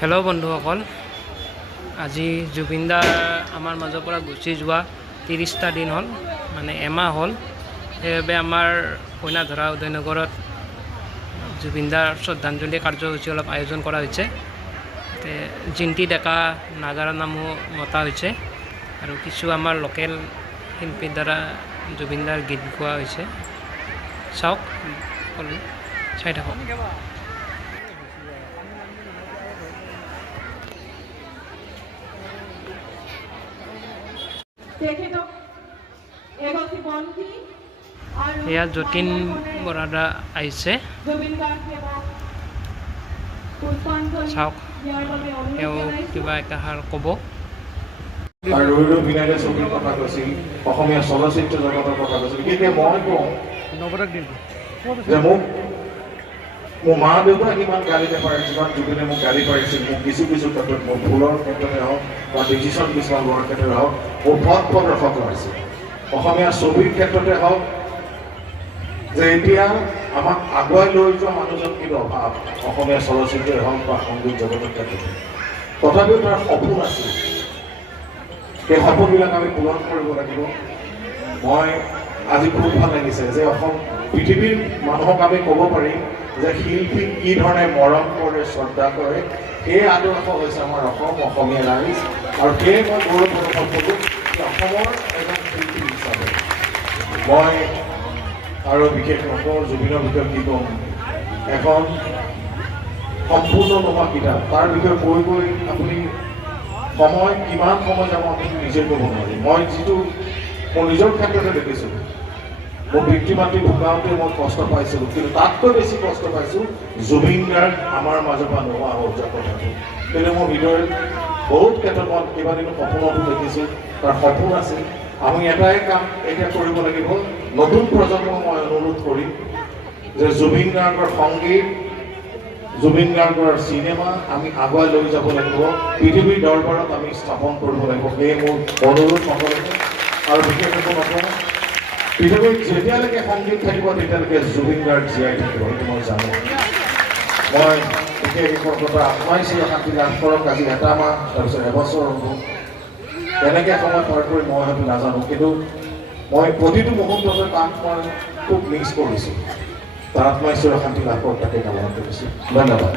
হেল্ল' বন্ধুসকল, আজি জুবিনদাৰ আমাৰ মাজৰ পৰা গুচি যোৱা 30টা দিন হ'ল, মানে এমাহ হ'ল। সেইবাবে আমাৰ কইনাধৰা উদয়নগৰত জুবিনদাৰ শ্ৰদ্ধাঞ্জলি কাৰ্যসূচী অলপ আয়োজন কৰা হৈছে। জিন্তি ডেকা নাগাৰা নামো মতা হৈছে আৰু কিছু আমাৰ লোকেল শিল্পীৰ দ্বাৰা জুবিনদাৰ গীত গোৱা হৈছে। চাওক, চাই থাকক। এয়া যতীন বৰাদা আহিছে, চাওক তেওঁ কিবা একাষাৰ ক'ব। আৰু বিনালে ছবিৰ কথা কৈছিল, অসমীয়া চলচ্চিত্ৰ জগতৰ কথা কৈছিল। কিন্তু মই কওঁ যে মোৰ মা দেউতাক ইমান গালি নাপাৰে যিমান জুবিনে মোক গালি পাৰিছিল। মোক কিছু ক্ষেত্ৰত মোৰ ভুলৰ ক্ষেত্ৰতে হওক বা ডিচিশ্যন কিছুমান লোৱাৰ ক্ষেত্ৰতে হওক মোৰ পথ ৰক্ষা কৰিছিল। অসমীয়া ছবিৰ ক্ষেত্ৰতে হওক যে এতিয়া আমাক আগুৱাই লৈ যোৱা মানুহজন কিন্তু অভাৱ, অসমীয়া চলচ্চিত্ৰই হওক বা সংগীত জগতৰ ক্ষেত্ৰতে। তথাপিও তাৰ সপোন আছিল, সেই সপোনবিলাক আমি পূৰণ কৰিব লাগিব। মই আজি খুব ভাল লাগিছে যে পৃথিৱীৰ মানুহক আমি ক'ব পাৰিম যে শিল্পীক কি ধৰণে মৰম কৰে, শ্ৰদ্ধা কৰে, সেই আদৰ্শ হৈছে আমাৰ অসমীয়া ৰাইজ। আৰু সেয়ে মই গৌৰৱ অনুভৱ কৰোঁ যে অসমৰ এজন শিল্পী হিচাপে মই আৰু বিশেষ নকওঁ। জুবিনৰ বিষয়ে কি ক'ম, এখন সম্পূৰ্ণ নোহোৱা কিতাপ, তাৰ বিষয়ে কৈ আপুনি কিমান সময় যাব আপুনি নিজে ক'ব নোৱাৰি। মই যিটো মোৰ নিজৰ ক্ষেত্ৰতে দেখিছোঁ, মোৰ পিতৃ মাতৃ ঢুকাওঁতে মই কষ্ট পাইছিলোঁ, কিন্তু তাতকৈ বেছি কষ্ট পাইছোঁ জুবিন গাৰ্গ আমাৰ মাজৰ পৰা নোহোৱা হৈ যোৱা কথাটো। কিন্তু মোৰ হৃদয়ত বহুত ক্ষেত্ৰত মই কেইবাদিনো সপোনতো দেখিছোঁ, তাৰ সপোন আছিল। আমি এটাই কাম এতিয়া কৰিব লাগিব, নতুন প্ৰজন্মক মই অনুৰোধ কৰিম যে জুবিন গাৰ্গৰ সংগীত, জুবিন গাৰ্গৰ চিনেমা আমি আগুৱাই লৈ যাব লাগিব, পৃথিৱীৰ দৰবাৰত আমি স্থাপন কৰিব লাগিব। সেয়ে মোৰ অনুৰোধ সকলোকে। আৰু বিশেষ একো নকওঁ, পৃথিৱীত যেতিয়ালৈকে সংগীত থাকিব তেতিয়ালৈকে জুবিন গাৰ্গ জীয়াই থাকিব, সেইটো মই জানো। মই বিশেষ একো কথা আত্মাই শান্তি লাভ কৰক। আজি এটা মাহ, তাৰপিছত এবছৰ হ'ব, কেনেকৈ সময় পাৰ কৰি মই হয়তো নাজানো, কিন্তু মই প্ৰতিটো মুহূৰ্ততে তাক মই খুব মিছ কৰিছোঁ। তাৰ আত্মা ঈশ্বৰৰ শান্তি লাভ কৰক, তাকে কামনা কৰিছোঁ। ধন্যবাদ।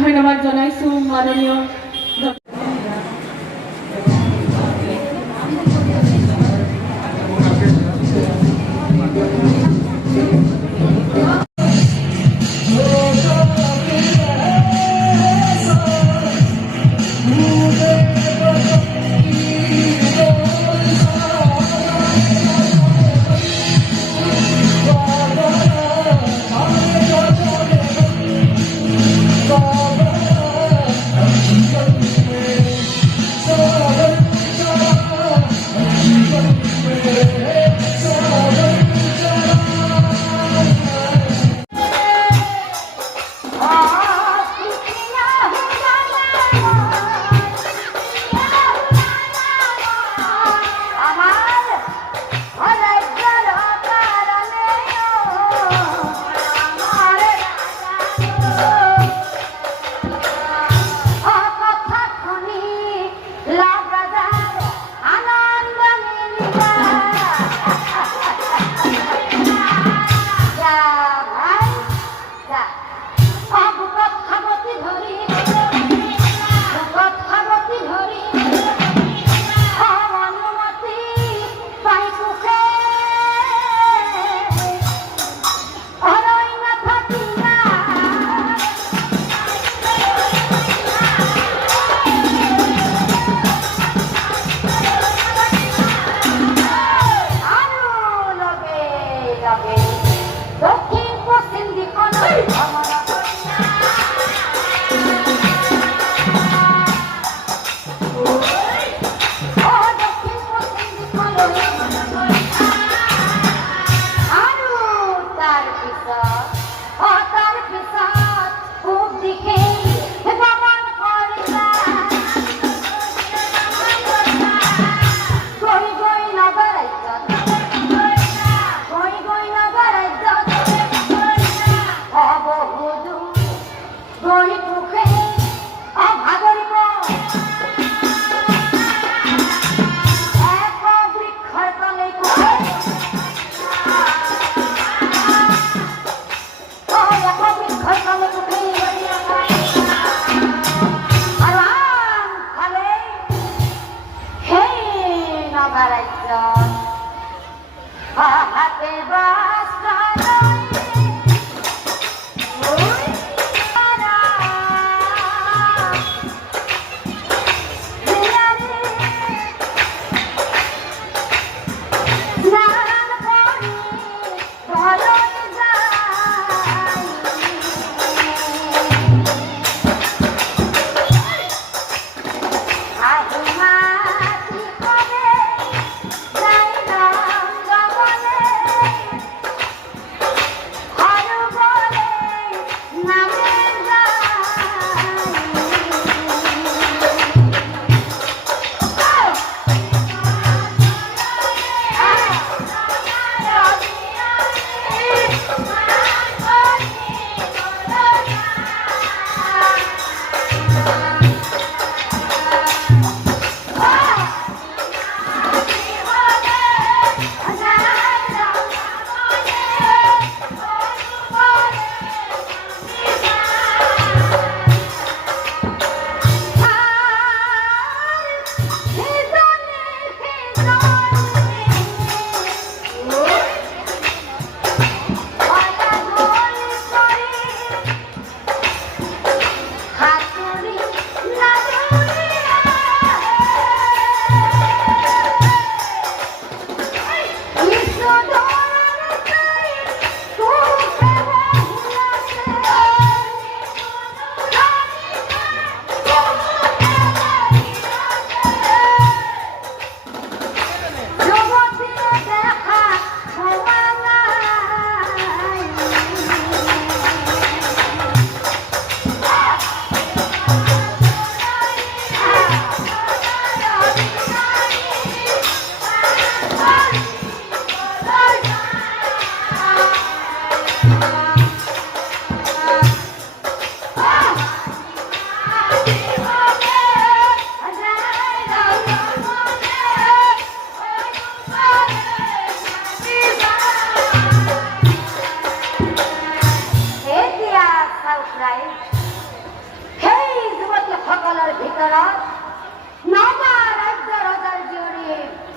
ধন্যবাদ জনাইছোঁ মাননীয় মহারাজ্যত হাতে বস্ত্ৰ লৈ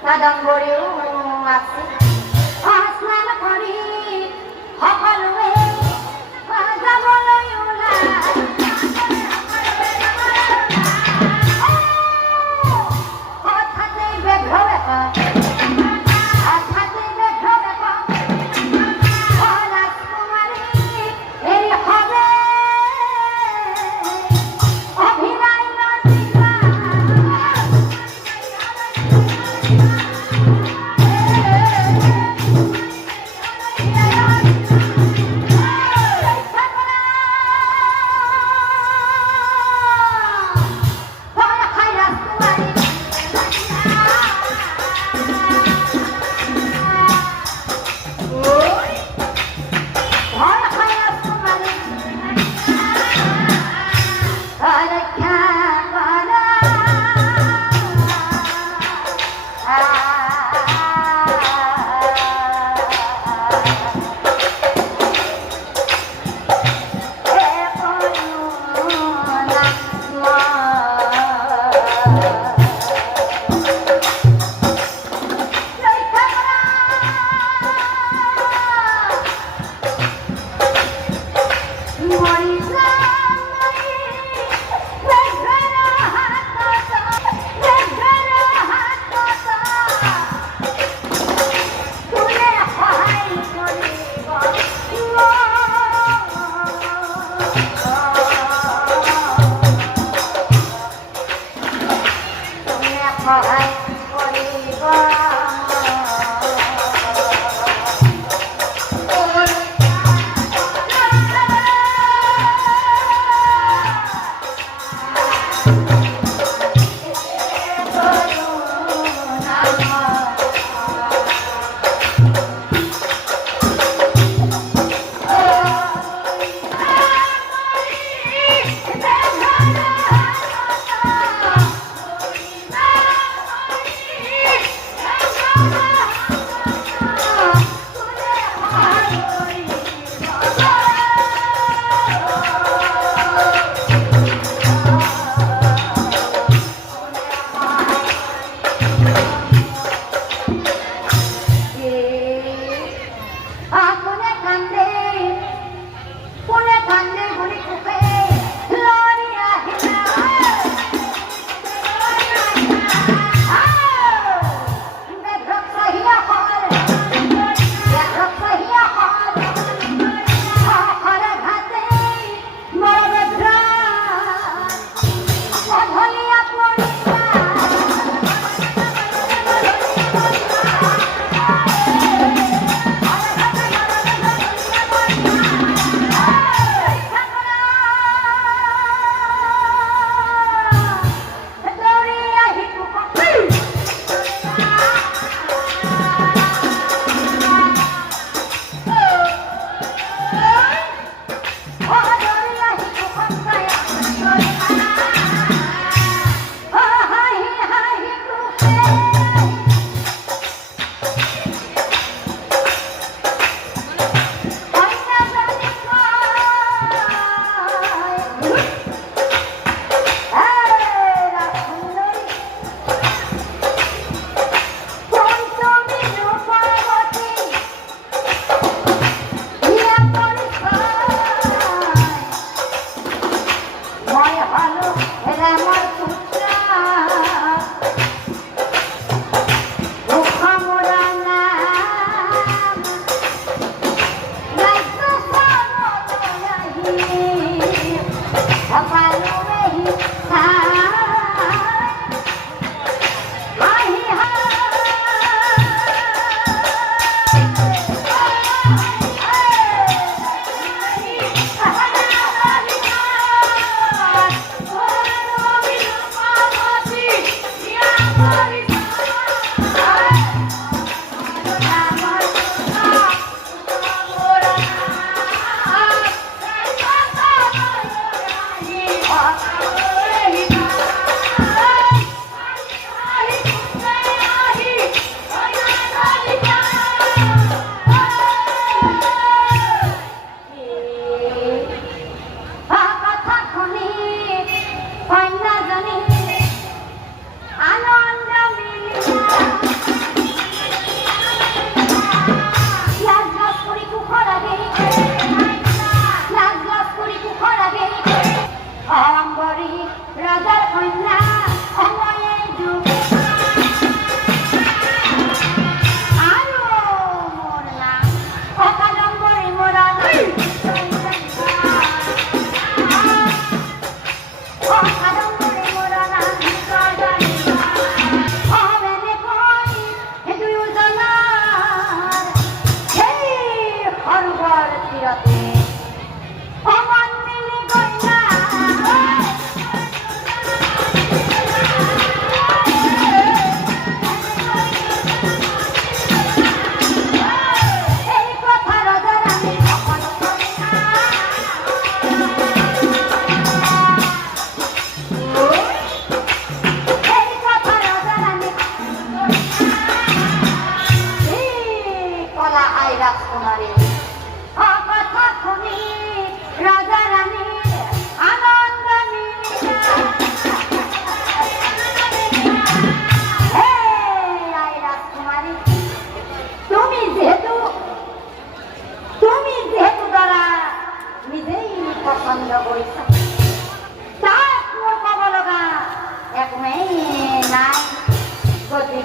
কাদম্বৰীও আছে স্নান কৰি সকলোৱে যাবলৈ ওলাই হঠাতে বেঘৰ এখন ৰাজকুমাৰী এৰি হবে অভিনয় নচিবা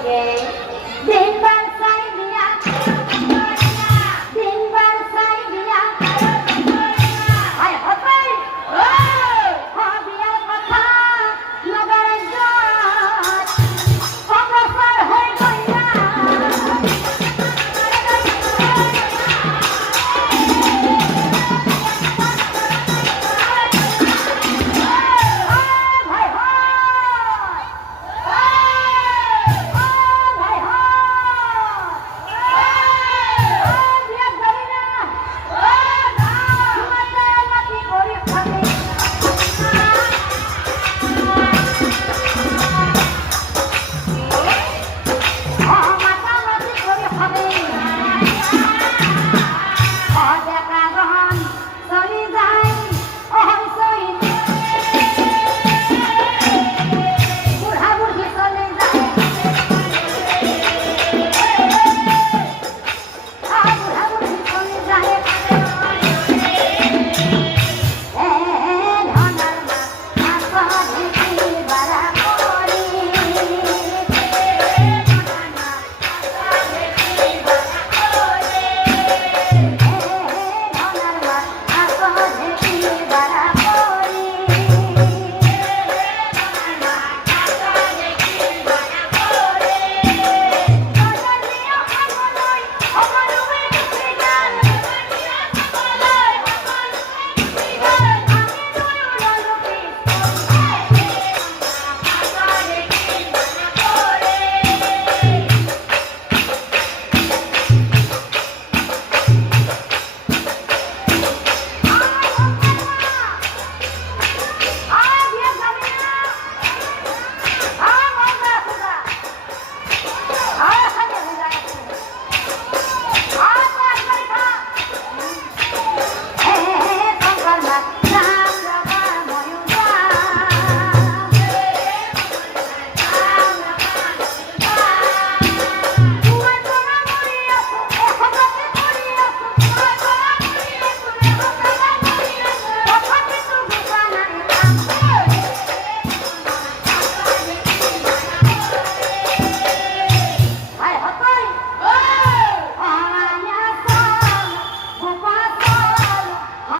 দিকে দিন